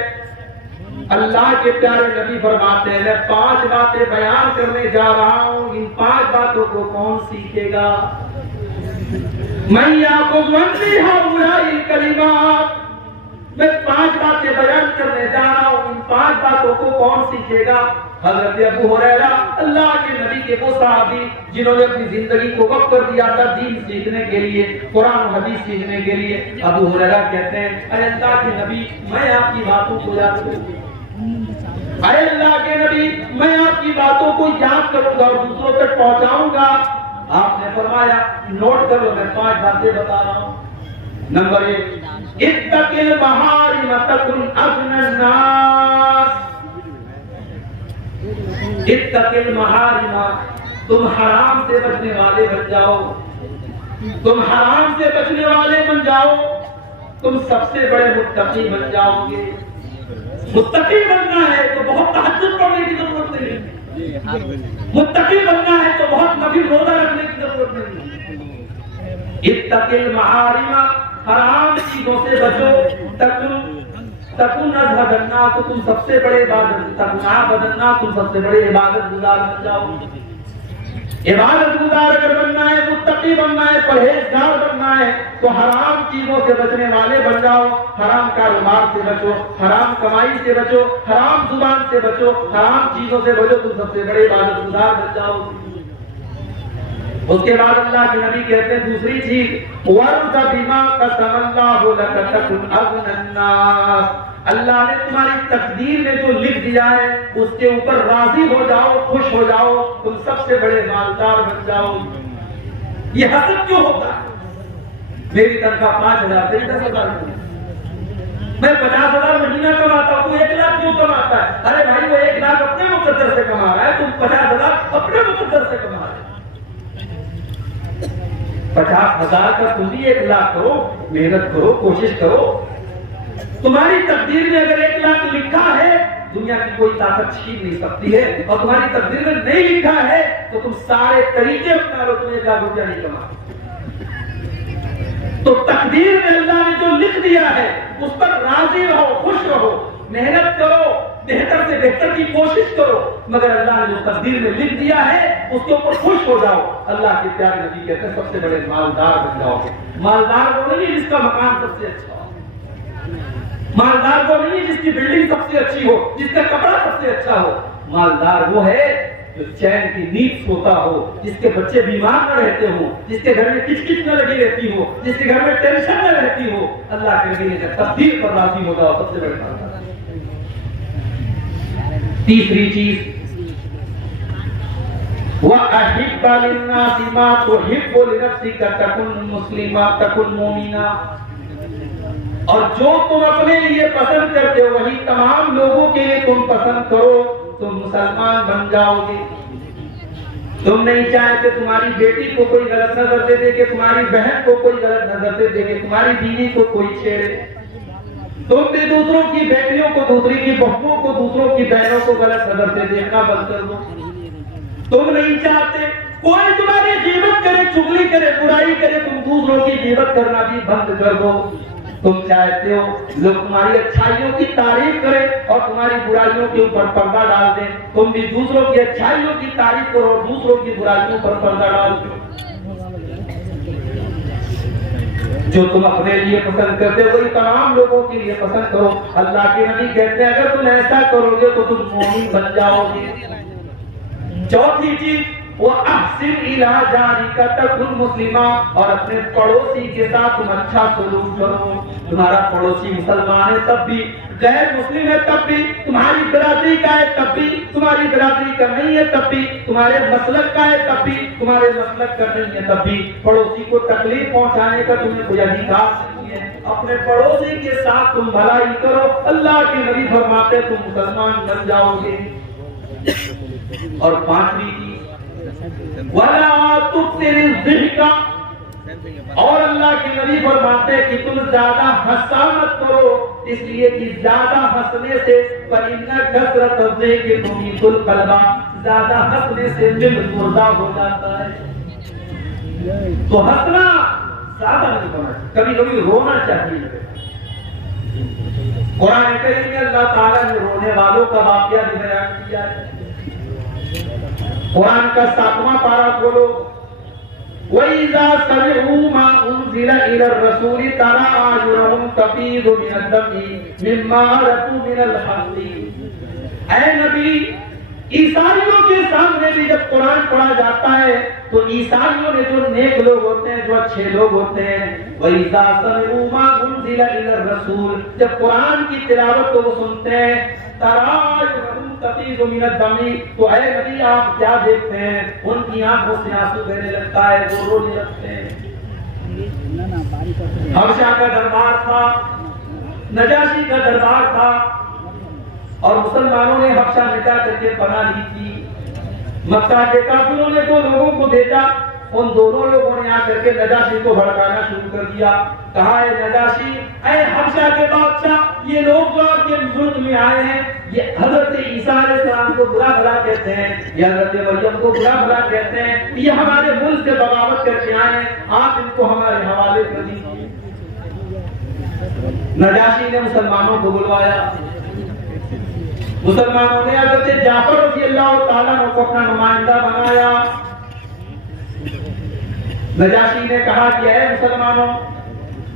اللہ کے پیارے نبی فرماتے ہیں، میں 5 باتیں بیان کرنے جا رہا ہوں، ان 5 باتوں کو کون سیکھے گا؟ میں یاخذ عنی ہؤلاء الکلمات، میں 5 باتیں بیان کرنے جا رہا ہوں، ان 5 باتوں کو کون سیکھے گا؟ حضرت ابو ہریرہ، اللہ کے نبی کے وہ صحابی جنہوں نے اپنی زندگی کو وقف کر دیا تھا دین سیکھنے کے لیے، قرآن و حدیث سیکھنے کے لیے. ابو ہریرہ کہتے ہیں، اے اللہ کے نبی میں آپ کی باتوں کو یاد کروں گا، اے اللہ کے نبی میں آپ کی باتوں کو یاد کروں گا اور دوسروں تک پہنچاؤں گا. آپ نے فرمایا نوٹ کر لو، میں 5 باتیں بتا رہا ہوں. نمبر 1، اتق المحارم تکن اغنى الناس. اتق المحارم، تم حرام سے بچنے والے بن جاؤ، تم حرام سے بچنے والے بن جاؤ، تم سب سے بڑے متقی بن جاؤ گے. متقی بننا ہے تو بہت تہجد پڑھنے کی ضرورت نہیں، متقی بننا ہے تو بہت نفل روزہ رکھنے کی ضرورت نہیں. اتق المحارم، حرام چیزوں سے بچو. تکن ازہد الناس، تو تم سب سے بڑے عبادت تم سب سے بڑے عبادت گزار بن جاؤ. عبادت گزار اگر بننا ہے، متقی بننا ہے، پرہیزگار بننا ہے تو حرام چیزوں سے بچنے والے بن جاؤ. حرام کاروبار سے بچو، حرام کمائی سے بچو، حرام زبان سے بچو، حرام چیزوں سے بچو، تم سب سے بڑے عبادت گزار بن جاؤ. اس کے بعد اللہ کے نبی کہتے ہیں دوسری چیز، وَرْضَ بِمَا قَسَمَ اللَّهُ لَكَ تَكُنْ أَغْنَى النَّاسِ. اللہ نے تمہاری تقدیر میں جو لکھ دیا ہے اس کے اوپر راضی ہو جاؤ، خوش ہو جاؤ، تم سب سے بڑے مالدار بن جاؤ. یہ حسد کیوں ہوتا ہے؟ میری تنخواہ 5,000، تیری 10,000، میں 50,000 مہینہ کماتا ہوں، تو 1 لاکھ کیوں کماتا ہے؟ ارے بھائی وہ 1 لاکھ اپنے مقدر سے کما رہا ہے، تم 50,000 اپنے مقدر سے کما رہے. 50,000 کا تم بھی 1 لاکھ کرو، محنت کرو، کوشش کرو. تمہاری تقدیر میں اگر 1 لاکھ لکھا ہے دنیا کی کوئی طاقت چھین نہیں سکتی ہے، اور تمہاری تقدیر میں نہیں لکھا ہے تو تم سارے طریقے اپنا لو، تم 1 لاکھ روپیہ نہیں کما. تو تقدیر میں اللہ نے جو لکھ دیا ہے اس پر راضی رہو، خوش رہو، محنت کرو، بہتر سے بہتر کی کوشش کرو، مگر اللہ نے جو تقدیر میں لکھ دیا ہے اس کے اوپر خوش ہو جاؤ. اللہ کے پیارے نبی کہتے ہیں سب سے بڑے مالدار بن جاؤ گے. مالدار وہ نہیں جس کا مکان سب سے اچھا ہو، مالدار وہ نہیں جس کی بلڈنگ سب سے اچھی ہو، جس کا کپڑا سب سے اچھا ہو. مالدار وہ ہے جو چین کی نیند سوتا ہو، جس کے بچے بیمار نہ رہتے ہوں، جس کے گھر میں کچ کچ نہ لگی رہتی ہو، جس کے گھر میں ٹینشن نہ رہتی ہو. اللہ کے نبی نے تقدیر پر راضی ہو جاؤ، سب سے بڑے مالدار. تیسری چیز، وَأَحِبَّ لِلنَّاسِ مَا تُحِبُّ لِنَفْسِكَ تَكُنْ مُسْلِمًا تَكُنْ مُؤْمِنًا. اور جو تم اپنے لیے پسند کرتے ہو وہی تمام لوگوں کے لیے تم پسند کرو، تم مسلمان بن جاؤ گے. تم نہیں چاہتے تمہاری بیٹی کو کوئی غلط نظر دے دے، کہ تمہاری بہن کو کوئی غلط نظر دے دے، کہ تمہاری بیوی کو کوئی چھیڑے. تم بھی دوسروں کی بیٹیوں کو، دوسری کی بہوؤں کو، دوسروں کی بہنوں کو غلط نظر سے دیکھنا بند کر دو. تم نہیں چاہتے کوئی تمہاری غیبت کرے، چغلی کرے، برائی کرے، تم دوسروں کی غیبت کرنا بھی بند کر دو. تم چاہتے ہو لوگ تمہاری اچھائیوں کی تعریف کریں اور تمہاری برائیوں کے اوپر پردہ ڈال دیں، تم بھی دوسروں کی اچھائیوں کی تعریف کرو اور دوسروں کی برائیوں پر پردہ ڈال دو۔ جو تم اپنے لیے پسند کرتے ہو وہی تمام لوگوں کے لیے پسند کرو۔ اللہ کے نبی کہتے ہیں اگر تم ایسا کرو گے تو تم مومن بن جاؤ گے۔ چوتھی چیز وَأَحْسِنْ إِلَىٰ جَارِكَ تَكُنْ مُسْلِمًا، اور اپنے پڑوسی کے ساتھ تم اچھا سلوک کرو۔ تمہارا پڑوسی مسلمان ہے تب بھی، غیر مسلم ہے تب بھی، تمہاری برادری کا ہے تب بھی، تمہاری برادری کا نہیں ہے تب بھی، تمہارے مسلک کا ہے تب بھی، تمہارے مسلک کا نہیں ہے تب بھی، پڑوسی کو تکلیف پہنچانے کا تمہیں کوئی ادھیکار نہیں ہے۔ اپنے پڑوسی کے ساتھ تم بھلائی کرو، اللہ کے نبی فرماتے تم مسلمان بن جاؤ گے۔ اور پانچویں چیز وَلَا تُكْثِرِ الضِّحْكَ، اور اللہ کے نبی فرماتے ہیں کہ تم زیادہ ہنسا مت کرو، اس لیے کہ زیادہ ہنسنے سے فَإِنَّ كَثْرَةَ الضِّحْكِ تُمِيتُ الْقَلْبَ، زیادہ ہنسنے سے دل مردہ ہو جاتا ہے۔ تو ہنسنا زیادہ نہیں کرنا، کبھی کبھی رونا چاہیے۔ قرآن کریم میں اللہ تعالیٰ نے رونے والوں کا واقعہ بھی بیان کیا ہے۔ قرآن کا 7واں پارہ کھولو، وَإِذَا سَمِعُوا مَا أُنزِلَ إِلَى الرَّسُولِ تَرَىٰ أَعْيُنَهُمْ تَفِيضُ مِنَ الدَّمْعِ مِمَّا عَرَفُوا مِنَ الْحَقِّ۔ اے نبی، عیسائیوں کے سامنے بھی جب قرآن پڑھا جاتا ہے تو عیسائیوں میں جو نیک لوگ ہوتے ہیں، جو اچھے لوگ ہوتے ہیں، وَإِذَا سَمِعُوا مَا أُنزِلَ إِلَى الرَّسُولِ، جب قرآن کی تلاوت کو وہ سنتے ہیں، تَرَىٰ أَعْيُنَهُمْ تَفِيضُ مِنَ الدَّمْعِ، تو اے نبی آپ کیا دیکھتے ہیں؟ ان کی آنکھوں سے آنسو بہنے لگتا ہے، وہ رونے لگتے ہیں۔ حبشہ کا دربار تھا، نجاشی کا دربار تھا، اور مسلمانوں نے حبشہ میں جا کر کے پناہ لی تھی۔ مکہ کے کافروں نے دو لوگوں کو بھیجا، ان دونوں لوگوں نے آ کر کے نجاشی کو بھڑکانا شروع کر دیا۔ کہا اے نجاشی، اے حبشہ کے بادشاہ، یہ لوگ جو آپ کے ملک میں آئے ہیں یہ حضرت عیسیٰ علیہ السلام کو برا بھلا کہتے ہیں، یہ حضرت مریم کو برا بھلا کہتے ہیں، یہ ہمارے ملک سے بغاوت کر کے آئے ہیں، آپ ان کو ہمارے حوالے کر دیجیے۔ نجاشی نے مسلمانوں کو بلوایا، مسلمانوں نے حضرت جعفر رضی اللہ تعالیٰ عنہ کو اپنا نمائندہ بنایا۔ نجاشی نے کہا کہ اے مسلمانوں،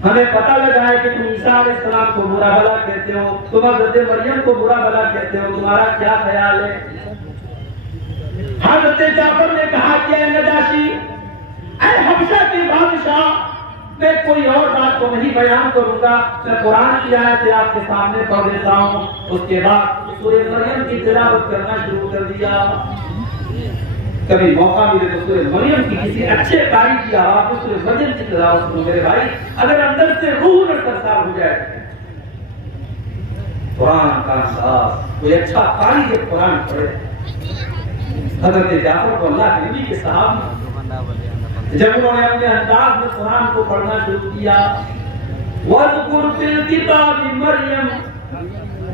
ہمیں پتہ لگا ہے کہ تم عیسیٰ علیہ السلام کو برا بھلا کہتے ہو، تم حضرت مریم کو برا بھلا کہتے ہو، تمہارا کیا خیال ہے؟ حضرت جعفر نے کہا کہ اے نجاشی، اے حبشہ کے بادشاہ، میں کوئی اور بات کو نہیں بیان کروں گا، میں قرآن کی آیت آپ کے سامنے پڑھ دیتا ہوں۔ اس کے بعد سورہ مریم کی تلاوت کرنا شروع کر دیا۔ کبھی موقع ملے تو سورہ مریم کی کسی اچھے قاری کی آواز سورہ مریم کی تلاوت کرو میرے بھائی، اگر اندر سے روح نہ سرسار ہو جائے۔ قرآن کا انداز، کوئی اچھا قاری جب قرآن پڑھے۔ حضرت جعفر کو اللہ کے نبی کے صحابی جب انہوں نے اپنے انداز میں قرآن کو پڑھنا شروع کیا، وَاذْكُرْ فِي الْكِتَابِ مَرْيَمَ،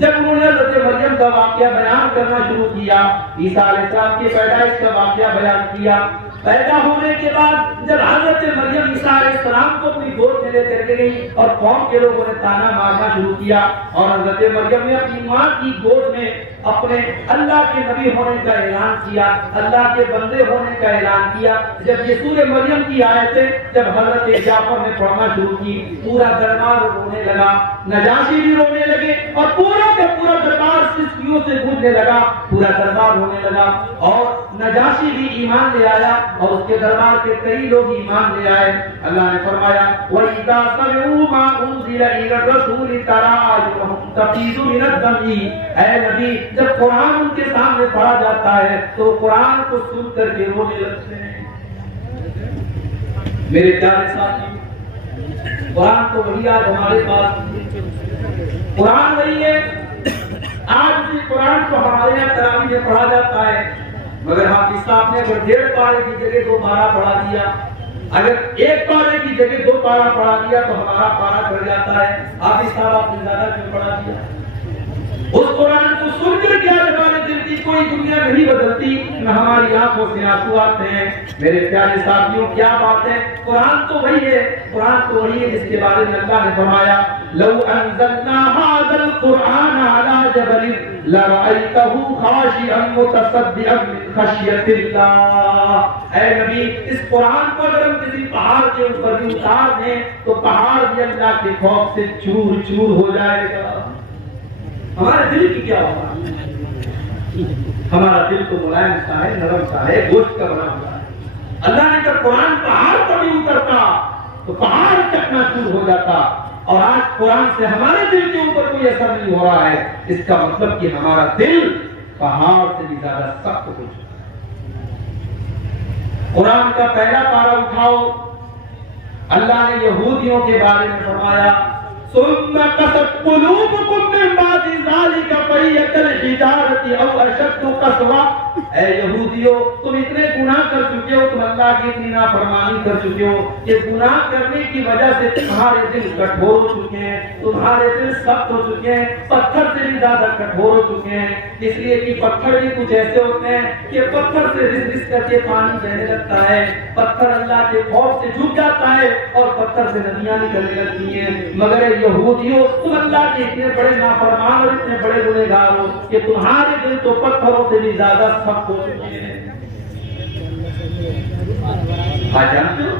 جب انہوں نے حضرت مریم کا واقعہ بیان کرنا شروع کیا، عیسیٰ علیہ السلام کی پیدائش کا واقعہ بیان کیا، پیدا ہونے کے بعد جب حضرت مریم عیسیٰ علیہ السلام کو اپنی گود میں لے کر کے گئی اور قوم کے لوگوں نے تانا مارنا شروع کیا، اور حضرت مریم نے اپنی ماں کی گود میں اپنے اللہ کے نبی ہونے کا اعلان کیا، اللہ کے بندے ہونے کا اعلان کیا۔ جب یہ سورہ مریم کی آیتیں جب حضرت جعفر نے پڑھنا شروع کی، پورا دربار رونے لگا، نجاشی بھی رونے لگے، اور پورا کا پورا دربار سسکیوں سے گونجنے لگا، پورا دربار رونے لگا، اور نجاشی بھی ایمان لے آیا، اور اس کے دربار کے کئی لوگ ایمان لے آئے۔ اللہ نے فرمایا وَإِذَا سَمِعُوا مَا أُنزِلَ إِلَى الرَّسُولِ تَرَىٰ أَعْيُنَهُمْ تَفِيضُ مِنَ الدَّمْعِ، اے نبی جب قرآن ان کے سامنے پڑھا جاتا ہے تو قرآن کو سن کر کے رونے لگتے ہیں۔ میرے پیارے ساتھی، قرآن تو وہی آج ہمارے پاس، قرآن وہی ہے، آج بھی قرآن کو ہمارے یہاں تراویح میں پڑھا جاتا ہے، مگر حافظ صاحب نے اگر 1.5 پارے کی جگہ 2 پارہ پڑھا دیا، اگر 1 پارے کی جگہ 2 پارہ پڑھا دیا تو ہمارا پارہ چڑھ جاتا ہے۔ حافظ صاحب آپ نے زیادہ کیوں پڑھا دیا؟ اس قرآن کو سن کر کیا ہمارے دل کی کوئی دنیا نہیں بدلتی، نہ ہماری آنکھوں سے آنسو آتے ہیں۔ میرے پیارے ساتھیوں، کیا بات ہے، قرآن تو وہی ہے قرآن تو وہی ہے جس کے بارے میں اللہ نے فرمایا لو انزلنا هذا القرآن على جبل لرأيته خاشعا متصدعا من خشية اللہ. اے نبی اس قرآن کو اگر ہم کسی پہاڑ کے اوپر بھی اتار دیں تو پہاڑ بھی اللہ کے خوف سے چور چور ہو جائے گا. ہمارے دل کی کیا ہوگا؟ ہمارا دل تو ملائم سا ہے، نرم سا ہے، گوشت کا بنا ہوا ہے. اللہ نے جب قرآن پہاڑ پر بھی اترتا تو پہاڑ چکنا چور ہو جاتا. اور آج قرآن سے ہمارے دل کے اوپر کوئی اثر نہیں ہو رہا ہے. اس کا مطلب کہ ہمارا دل پہاڑ سے بھی زیادہ سخت ہو چکا ہے. قرآن کا پہلا پارہ اٹھاؤ، اللہ نے یہودیوں کے بارے میں فرمایا ثم قست قلوبكم من بعد ذلك فهي كالحجارة او اشد قسوة. اے یہودیو تم اتنے گناہ کر چکے ہو، تم اللہ کی اتنی نافرمانی کر چکے ہو کہ گناہ کرنے کی وجہ سے تمہارے دل کٹھور ہو چکے ہیں، تمہارے دل سخت ہو چکے ہیں، پتھر سے بھی زیادہ کٹھور ہو چکے ہیں. اس لیے کہ پتھر بھی کچھ ایسے ہوتے ہیں کہ پتھر سے رس رس کر کے پانی بہنے لگتا ہے. پتھر اللہ کے خوف سے جھک جاتا ہے اور پتھر سے ندیاں نکلنے لگتی ہیں. مگر یہودیوں تم اللہ کے اتنے بڑے نافرمان اور اتنے بڑے گنہگار ہو کہ تمہارے دل تو پتھروں سے بھی زیادہ سخت ہو چکے ہیں. آج جانتے ہو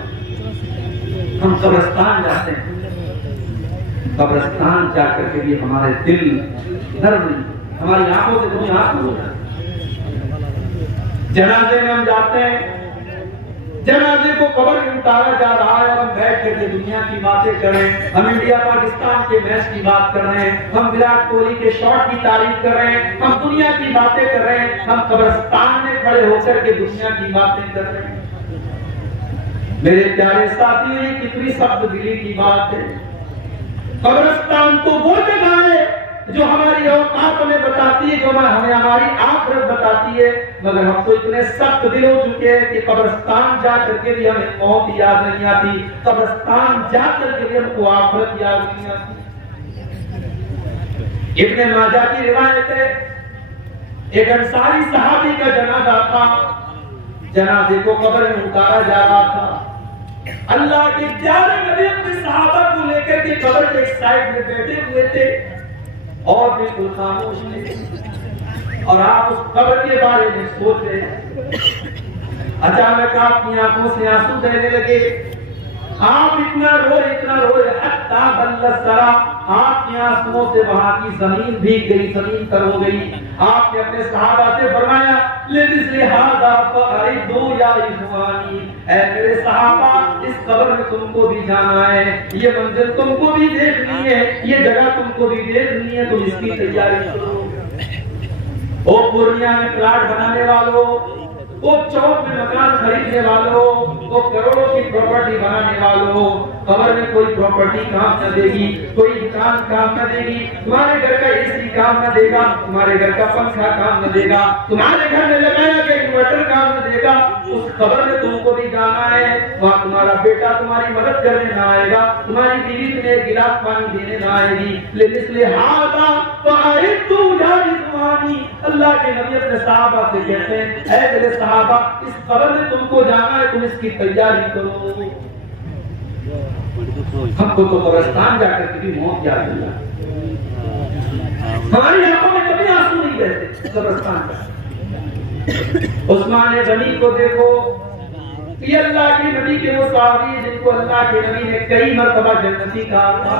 ہم قبرستان جاتے ہیں، قبرستان جا کر کے بھی ہمارے دل نرم نہیں، ہماری آنکھوں سے تمہیں آنکھ ہو جاتی. جنازے میں ہم جاتے ہیں، جنازے کو قبر میں اتارا جا رہا ہے، ہم بیٹھ کر کے دنیا کی باتیں کر رہے ہیں، ہم انڈیا پاکستان کے میچ کی بات کر رہے ہیں، ہم وراٹ کوہلی کے شاٹ کی تعریف کر رہے ہیں، ہم دنیا کی باتیں کر رہے ہیں، ہم قبرستان میں کھڑے ہو کر کے دنیا کی باتیں کر رہے ہیں. میرے پیارے ساتھیوں یہ کتنی سخت دلی کی بات ہے. قبرستان تو وہ جگہ ہے جو ہماری اوقات ہمیں بتاتی ہے، جو ہمیں ہماری آخرت بتاتی ہے، مگر ہم تو اتنے سخت دل ہو چکے ہیں کہ قبرستان جا کر کے بھی ہمیں موت یاد نہیں آتی، قبرستان جا کر کے بھی ہم کو آخرت یاد نہیں آتی. ابن ماجہ کی روایت ہے ایک انصاری صحابی کا جنازہ تھا، جنازے کو قبر میں اتارا جا رہا تھا. اللہ کے پیارے نبی اپنے صحابہ کو لے کر کے قبر کے ایک سائڈ میں بیٹھے ہوئے تھے اور بالکل خاموش تھے، اور آپ اس قبر کے بارے میں سوچ رہے ہیں. اچانک آپ کی آنکھوں سے آنسو بہنے لگے، آپ اتنا روئے حتی بل الثری، آپ کی آنسوؤں سے وہاں کی زمین بھیگ گئی، زمین تر ہو گئی. آپ نے اپنے صحابہ سے فرمایا لمثل هذا فاعدوا یا اخوانی، اے میرے صحابہ اس قبر میں تم کو بھی جانا ہے، یہ منزل تم کو بھی دیکھنی ہے، یہ جگہ تم کو بھی دیکھنی ہے، تم اس کی تیاری کرو. او پورنیہ میں پلاٹ بنانے والوں، وہ چوک میں مکان خریدنے والوں، وہ کروڑوں کی پراپرٹی بنانے والوں، قبر میں کوئی پراپرٹی کام نہ دے گی، کوئی دکان کام نہ دے گی، تمہارے گھر کا اے سی کام نہ دے گا، تمہارے گھر کا پنکھا کام نہ دے گا، تمہارے گھر میں لگایا گیا انورٹر کام نہ دے گا. اس قبر میں تم کو بھی جانا ہے، وہاں تمہارا بیٹا تمہاری مدد کرنے نہ آئے گا، تمہاری بیوی تمہیں ایک گلاس پانی دینے نہ آئے گی. لمثل هذا فاعدوا یا اخوانی، اللہ کے نبی اپنے صحابہ سے کہتے ہیں اے میرے صحابہ اس قبر میں تم کو جانا ہے، تم اس کی تیاری کرو. ہم کو تو قبرستان جا کر کے بھی موت یاد نہیں آتی، ہماری آنکھوں میں کبھی آنسو نہیں بہتے قبرستان کا. عثمان غنی کو دیکھو، یہ اللہ کے نبی کے وہ صحابی جن کو اللہ کے نبی نے کئی مرتبہ جنتی کہا تھا.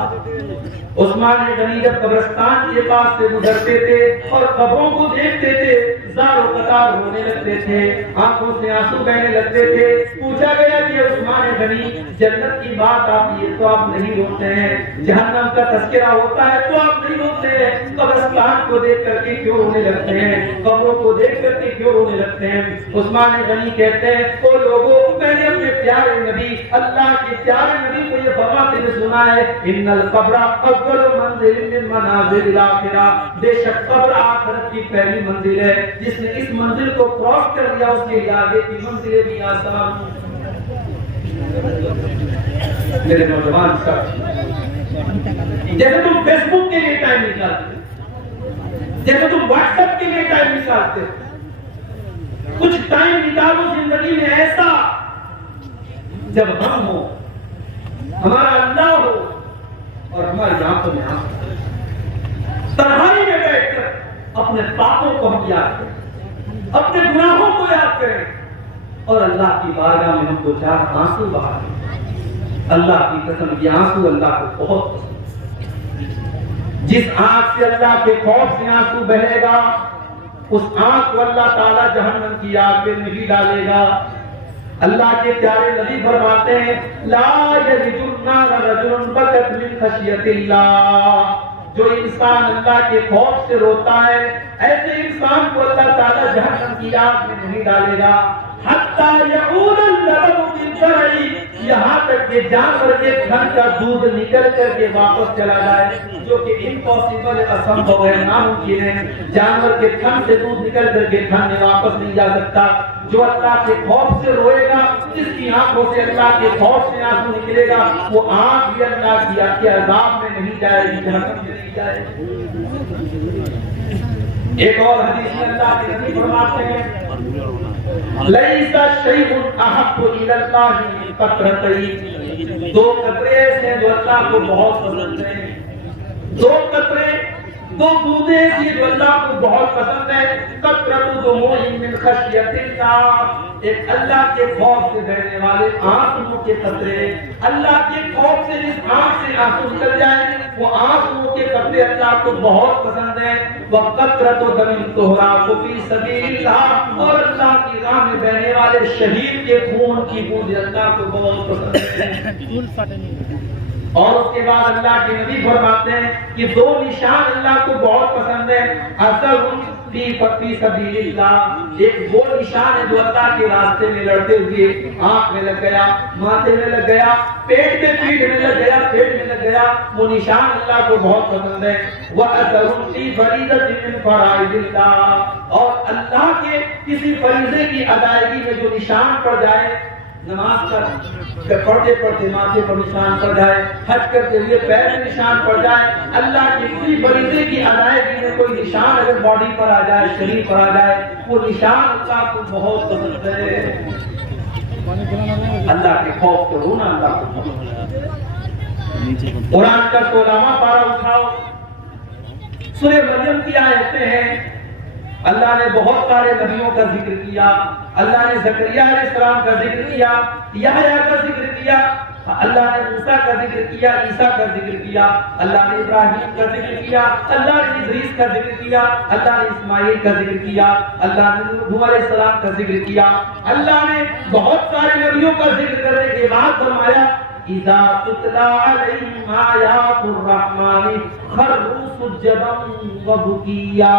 عثمان غنی جب قبرستان کے پاس سے گزرتے تھے اور قبروں کو دیکھتے تھے زار و قطار ہونے لگتے تھے، آنکھوں سے آنسو بہنے لگتے تھے. پوچھا گیا کہ عثمان غنی جنت کی بات آتی ہے تو آپ نہیں روتے ہیں، جہنم کا تذکرہ ہوتا ہے تو آپ نہیں روتے ہیں، قبرستان کو دیکھ کر کے کیوں رونے لگتے ہیں، قبروں کو دیکھ کر کے کیوں رونے لگتے ہیں؟ عثمان غنی کہتے ہیں او لوگوں، میں نے اپنے پیارے نبی اللہ کے پیارے نبی کو یہ فرماتے ہوئے سنا ہے ان القبر اول منزل من منازل الاخرہ، بے شک قبر آخرت کی پہلی منزل ہے، جس نے اس منزل کو کراس کر لیا اس کے آگے کی منزلیں بھی آسان. میرے نوجوان ساتھی، جیسے تم فیس بک کے لیے ٹائم نکالتے، جیسے تم واٹس ایپ کے لیے ٹائم نکالتے، کچھ ٹائم نکالو زندگی میں ایسا جب ہم ہو ہمارا اللہ ہو اور ہماری آنکھوں میں آنکھ، تنہائی میں بیٹھ کر اپنے پاپوں کو ہم یاد کریں، اپنے گناہوں کو یاد کریں اور اللہ کی بارگاہ میں ہم کو چار آنسو بہا دیں۔ اللہ کی قسم یہ آنسو اللہ کو بہت پسند ہے۔ جس آنکھ سے اللہ کے خوف سے آنسو بہے گا اس آنکھ کو اللہ تعالیٰ جہنم کی آگ میں نہیں ڈالے گا۔ اللہ کے پیارے نبی فرماتے ہیں لا یلج النار رجل بکت من خشیت اللہ، جو انسان اللہ کے خوف سے روتا ہے ایسے انسان کو اللہ تعالیٰ جہنم کی آگ میں نہیں ڈالے گا۔ حتی یعود اللبن بالضرع، یہاں تک کہ جانور کے تھن کا دودھ نکل کر کے واپس چلا جائے، جو کہ امپاسبل اسمبھو ہے، ناممکن ہے۔ جانور کے تھن سے دودھ نکل کر کے تھن میں واپس نہیں جا سکتا۔ جو اللہ کے خوف سے روئے گا، جس کی آنکھوں سے اللہ کے خوف سے آنسو نکلے گا، وہ آنکھ بھی اللہ کی عذاب میں نہیں جائے گی، جہنم میں نہیں جائے گی۔ ایک اور حدیث میں اللہ کے نبی فرماتے ہیں لیس شیء احب الی اللہ من قطرتین، دو قطرے ایسے جو اللہ کو بہت پسند ہیں، دو قطرے، دو بوندیں ایسی جو اللہ کو بہت پسند ہے۔ قطرۃ دموع من خشیۃ اللہ، ایک اللہ کے خوف سے بہنے والے آنسوؤں کے قطرے، اللہ کے خوف سے جس آنکھ سے آنسو نکل جائے وہ آنسوؤں کے قطرے اللہ کو بہت پسند ہیں۔ وقطرۃ دم تہراق فی سبیل اللہ، اور اللہ کی راہ میں بہنے والے شہید کے خون کی بوند اللہ کو بہت پسند ہے۔ اور اس کے بعد اللہ کے نبی فرماتے ہیں کہ دو نشان اللہ کو بہت پسند ہے۔ اثر فی سبیل اللہ، ایک وہ نشان ہے جو اللہ کے راستے میں لڑتے ہوئے آنکھ میں لگ گیا، ماتھے میں لگ گیا، پیٹ میں، پیٹھ میں لگ گیا، پیٹ میں لگ گیا، وہ نشان اللہ کو بہت پسند ہے۔ وَأَثَرٌ فِي فَرِيضَةٍ مِّن فَرَائِضِ اللَّهِ، اور اللہ کے کسی فریضے کی ادائیگی میں جو نشان پڑ جائے، نماز پڑھتے پڑھتے ماتھے پر نشان پڑ جائے، حج کرتے ہوئے پیر میں نشان پڑ جائے، اللہ کی کسی فریضے کی ادائیگی میں کوئی نشان اگر باڈی پر آ جائے، شریر پر آ جائے، وہ نشان اللہ کو بہت پسند ہے۔ اللہ کے خوف سے رونا اللہ کو بہت پسند ہے۔ قرآن کا 16واں پارہ اٹھاؤ، سورہ مریم کی آیتیں ہیں۔ اللہ نے بہت سارے نبیوں کا ذکر کیا، اللہ نے زکریا علیہ السلام کا ذکر کیا، یحییٰ کا ذکر کیا، اللہ نے موسیٰ کا ذکر کیا، عیسیٰ کا ذکر کیا، اللہ نے ابراہیم کا ذکر کیا، اللہ نے ادریس کا ذکر کیا، اللہ نے اسماعیل کا ذکر کیا، اللہ نے نوح علیہ السلام کا ذکر کیا۔ اللہ نے بہت سارے نبیوں کا ذکر کرنے کے بعد فرمایا اذا تتلى عليهم آیات الرحمن خروا سجدا وبکیا۔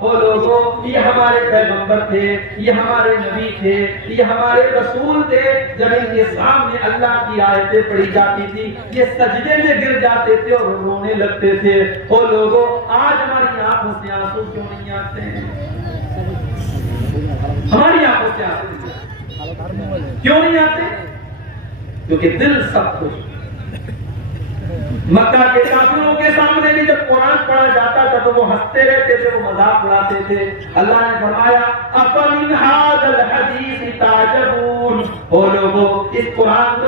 او لوگوں، یہ ہمارے پیغمبر تھے، یہ ہمارے نبی تھے، یہ ہمارے رسول تھے، جب ان کے سامنے اللہ کی آیتیں پڑھی جاتی تھی یہ سجدے میں گر جاتے تھے اور رونے لگتے تھے۔ او لوگوں، آج ہماری آنکھوں سے آنسو کیوں نہیں آتے ہیں؟ ہماری آنکھوں سے آنسو کیوں نہیں آتے؟ کیونکہ دل سب کچھ، مکہ کے کافروں کے سامنے بھی جب قرآن پڑھا جاتا تھا تو وہ ہنستے رہتے تھے، وہ مذاق اڑاتے تھے۔ اللہ نے فرمایا أَفَمِنْ هَذَا الْحَدِيثِ تَعْجَبُونَ، او لوگوں اس قرآن کو